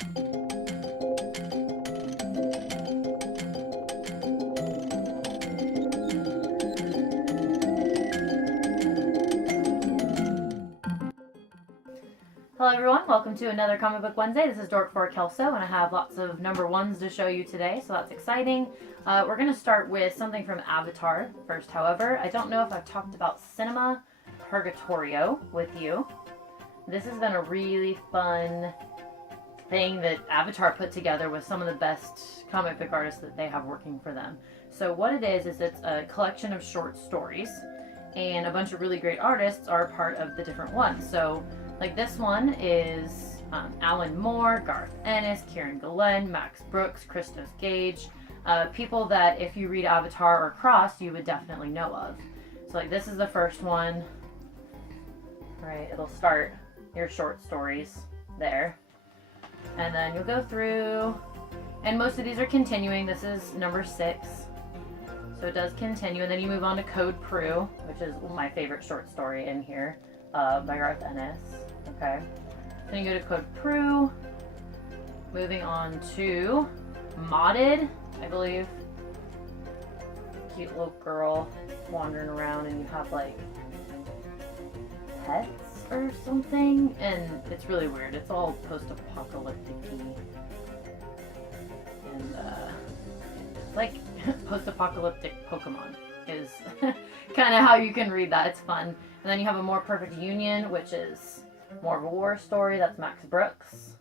Hello everyone, welcome to another Comic Book Wednesday. This is Dork for Kelso, and I have lots of number ones to show you today, so that's exciting. We're going to start with something from Avatar first, however. I don't know if I've talked about Cinema Purgatorio with you. This has been a really fun thing that Avatar put together with some of the best comic book artists that they have working for them. So what it is it's a collection of short stories, and a bunch of really great artists are a part of the different ones. So like this one is Alan Moore, Garth Ennis, Kieran Gillen, Max Brooks, Christos Gage, people that if you read Avatar or Cross, you would definitely know of. So like this is the first one, right? It'll start your short stories there. And then you'll go through, and most of these are continuing. This is number 6. So it does continue, and then you move on to Code Prue, which is my favorite short story in here, by Garth Ennis. Okay, then you go to Code Prue, moving on to Modded, I believe. Cute little girl wandering around, and you have like pets or something, and it's really weird. It's all post-apocalyptic-y, and like post-apocalyptic Pokemon is kind of how you can read that. It's fun. And then you have A More Perfect Union, which is more of a war story. That's Max Brooks.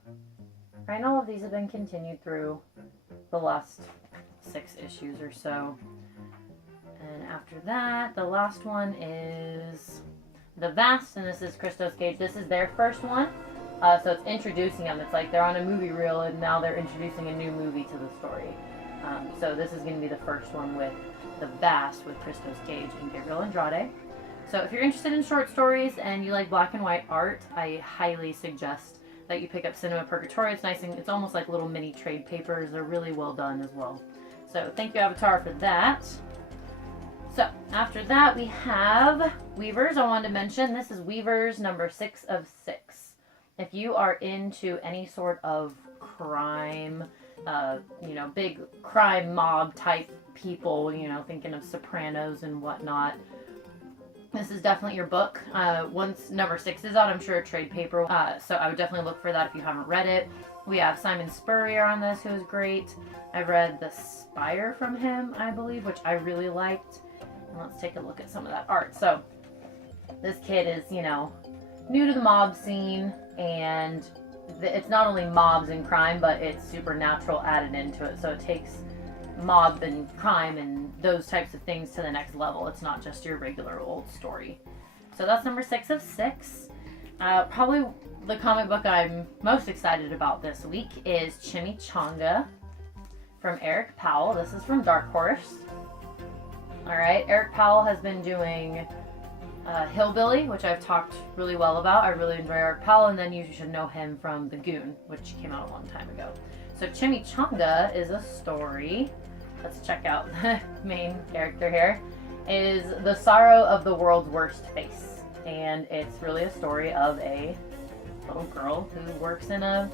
Right, and all of these have been continued through the last 6 issues or so. And after that, the last one is The Vast, and this is Christos Gage. This is their first one. So it's introducing them. It's like they're on a movie reel, and now they're introducing a new movie to the story. So this is going to be the first one with The Vast with Christos Gage and Gabriel Andrade. So if you're interested in short stories and you like black and white art, I highly suggest that you pick up Cinema Purgatorio. It's nice, and it's almost like little mini trade papers. They're really well done as well. So thank you, Avatar, for that. So after that, we have Weavers. I wanted to mention this is Weavers number 6 of 6. If you are into any sort of crime, big crime mob type people, thinking of Sopranos and whatnot, this is definitely your book. Once number 6 is out, I'm sure a trade paper. So I would definitely look for that if you haven't read it. We have Simon Spurrier on this, who is great. I've read The Spire from him, I believe, which I really liked. And let's take a look at some of that art. So this kid is, new to the mob scene, and it's not only mobs and crime, but it's supernatural added into it. So it takes mob and crime and those types of things to the next level. It's not just your regular old story. So that's number 6 of 6. Probably the comic book I'm most excited about this week is Chimichanga from Eric Powell. This is from Dark Horse. Alright, Eric Powell has been doing Hillbilly, which I've talked really well about. I really enjoy Eric Powell, and then you should know him from The Goon, which came out a long time ago. So Chimichanga is a story. Let's check out the main character here. Is the sorrow of the world's worst face. And it's really a story of a little girl who works in the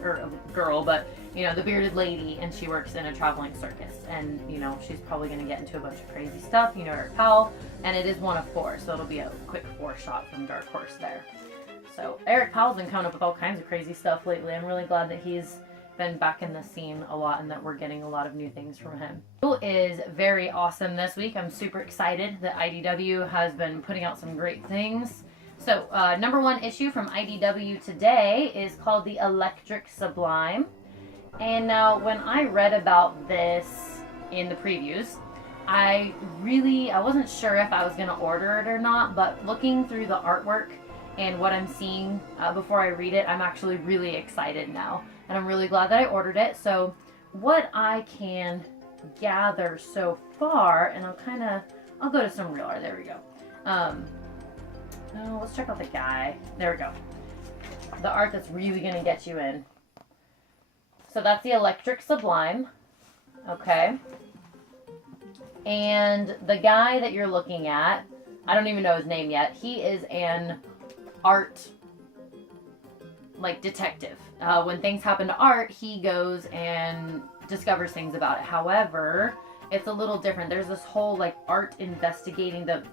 bearded lady, and she works in a traveling circus. And, she's probably going to get into a bunch of crazy stuff. Eric Powell. And it is 1 of 4, so it'll be a quick 4 shot from Dark Horse there. So Eric Powell's been coming up with all kinds of crazy stuff lately. I'm really glad that he's been back in the scene a lot and that we're getting a lot of new things from him. Who is very awesome this week. I'm super excited that IDW has been putting out some great things. So number 1 issue from IDW today is called The Electric Sublime. And now when I read about this in the previews, I wasn't sure if I was going to order it or not, but looking through the artwork and what I'm seeing before I read it, I'm actually really excited now. And I'm really glad that I ordered it. So what I can gather so far, and I'll go to some real art. There we go. Let's check out the guy. There we go. The art that's really going to get you in. So that's the Electric Sublime. Okay. And the guy that you're looking at, I don't even know his name yet. He is an art like detective. When things happen to Art, he goes and discovers things about it. However, it's a little different. There's this whole like Art investigating the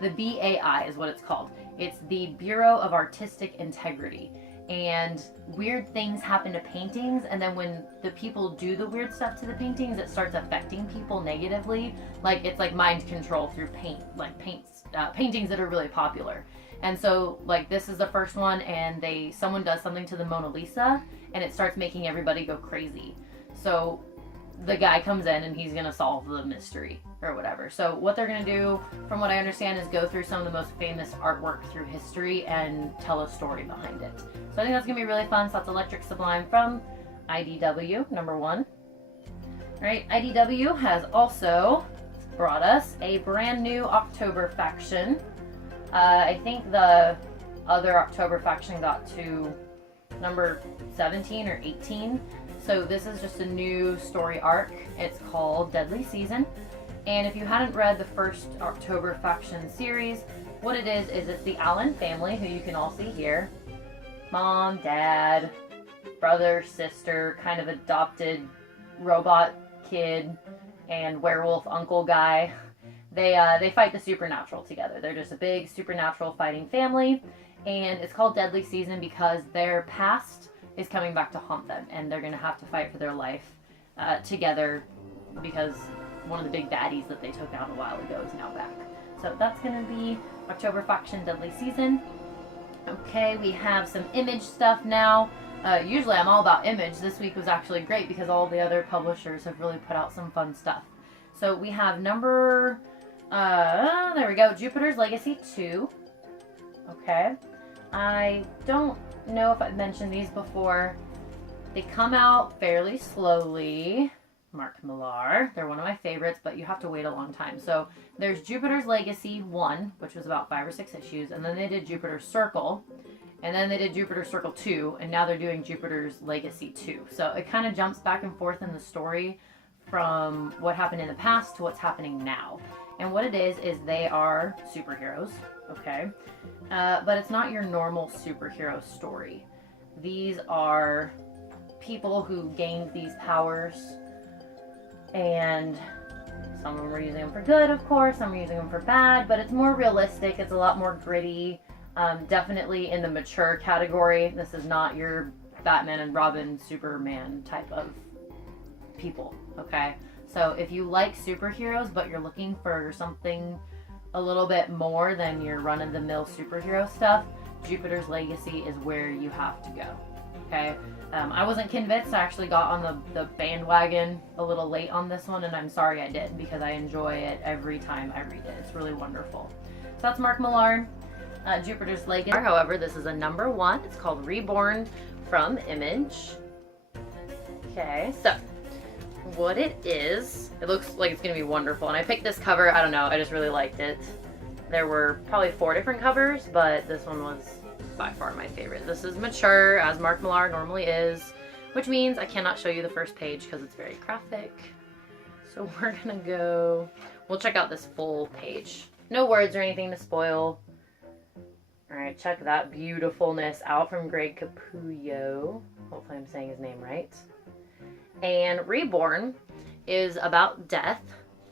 BAI is what it's called. It's the Bureau of Artistic Integrity. And weird things happen to paintings, and then when the people do the weird stuff to the paintings, it starts affecting people negatively. Like it's like mind control through paintings that are really popular. And so like this is the first one, and someone does something to the Mona Lisa, and it starts making everybody go crazy. So the guy comes in and he's gonna solve the mystery or whatever. So what they're gonna do, from what I understand, is go through some of the most famous artwork through history and tell a story behind it. So I think that's gonna be really fun. So that's Electric Sublime from IDW, number 1. All right, IDW has also brought us a brand new October faction. I think the other October faction got to number 17 or 18. So this is just a new story arc. It's called Deadly Season. And if you hadn't read the first October faction series, what it is it's the Allen family, who you can all see here. Mom, dad, brother, sister, kind of adopted robot kid, and werewolf uncle guy. They fight the supernatural together. They're just a big supernatural fighting family. And it's called Deadly Season because their past is coming back to haunt them, and they're going to have to fight for their life together because one of the big baddies that they took out a while ago is now back. So that's going to be October faction Deadly Season. Okay, we have some Image stuff now. Usually I'm all about Image. This week was actually great because all the other publishers have really put out some fun stuff. So we have number, there we go, Jupiter's Legacy 2. Okay. I don't know if I've mentioned these before. They come out fairly slowly. Mark Millar. They're one of my favorites, but you have to wait a long time. So there's Jupiter's Legacy 1, which was about 5 or 6 issues, and then they did Jupiter's Circle, and then they did Jupiter's Circle 2, and now they're doing Jupiter's Legacy 2. So it kind of jumps back and forth in the story from what happened in the past to what's happening now. And what it is they are superheroes, okay? But it's not your normal superhero story. These are people who gained these powers, and some of them are using them for good, of course, some are using them for bad, but it's more realistic, it's a lot more gritty, definitely in the mature category. This is not your Batman and Robin, Superman type of people, okay? So if you like superheroes, but you're looking for something a little bit more than your run-of-the-mill superhero stuff, Jupiter's Legacy is where you have to go, okay? I wasn't convinced. I actually got on the bandwagon a little late on this one, and I'm sorry I did because I enjoy it every time I read it. It's really wonderful. So that's Mark Millar, Jupiter's Legacy. However, this is a number 1. It's called Reborn from Image. Okay, so what it is, it looks like it's going to be wonderful, and I picked this cover. I don't know, I just really liked it. There were probably 4 different covers, but this one was by far my favorite. This is mature, as Mark Millar normally is, which means I cannot show you the first page because it's very graphic. So we're gonna go, we'll check out this full page. No words or anything to spoil. Alright, check that beautifulness out from Greg Capullo. Hopefully I'm saying his name right. And Reborn is about death,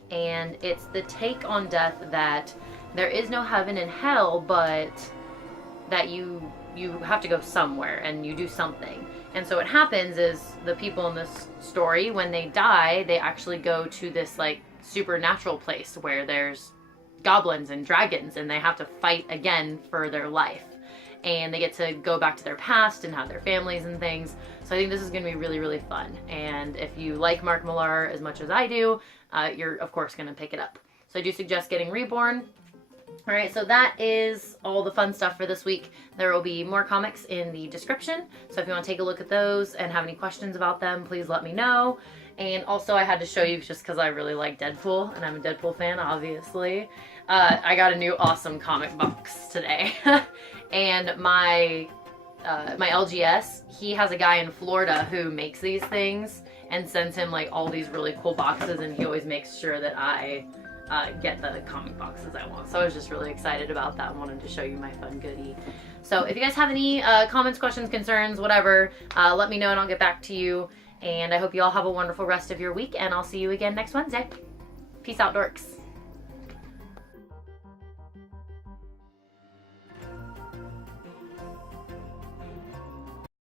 and it's the take on death that there is no heaven and hell, but that you have to go somewhere and you do something. And so what happens is the people in this story, when they die, they actually go to this like supernatural place where there's goblins and dragons, and they have to fight again for their life. And they get to go back to their past and have their families and things. So I think this is going to be really, really fun. And if you like Mark Millar as much as I do, you're of course going to pick it up. So I do suggest getting Reborn. Alright, so that is all the fun stuff for this week. There will be more comics in the description, so if you want to take a look at those and have any questions about them, please let me know. And also I had to show you, just because I really like Deadpool, and I'm a Deadpool fan, obviously. I got a new awesome comic box today. And my LGS, he has a guy in Florida who makes these things and sends him like all these really cool boxes, and he always makes sure that I get the comic boxes I want. So I was just really excited about that and wanted to show you my fun goodie. So if you guys have any comments, questions, concerns, whatever, let me know and I'll get back to you. And I hope you all have a wonderful rest of your week, and I'll see you again next Wednesday. Peace out, dorks.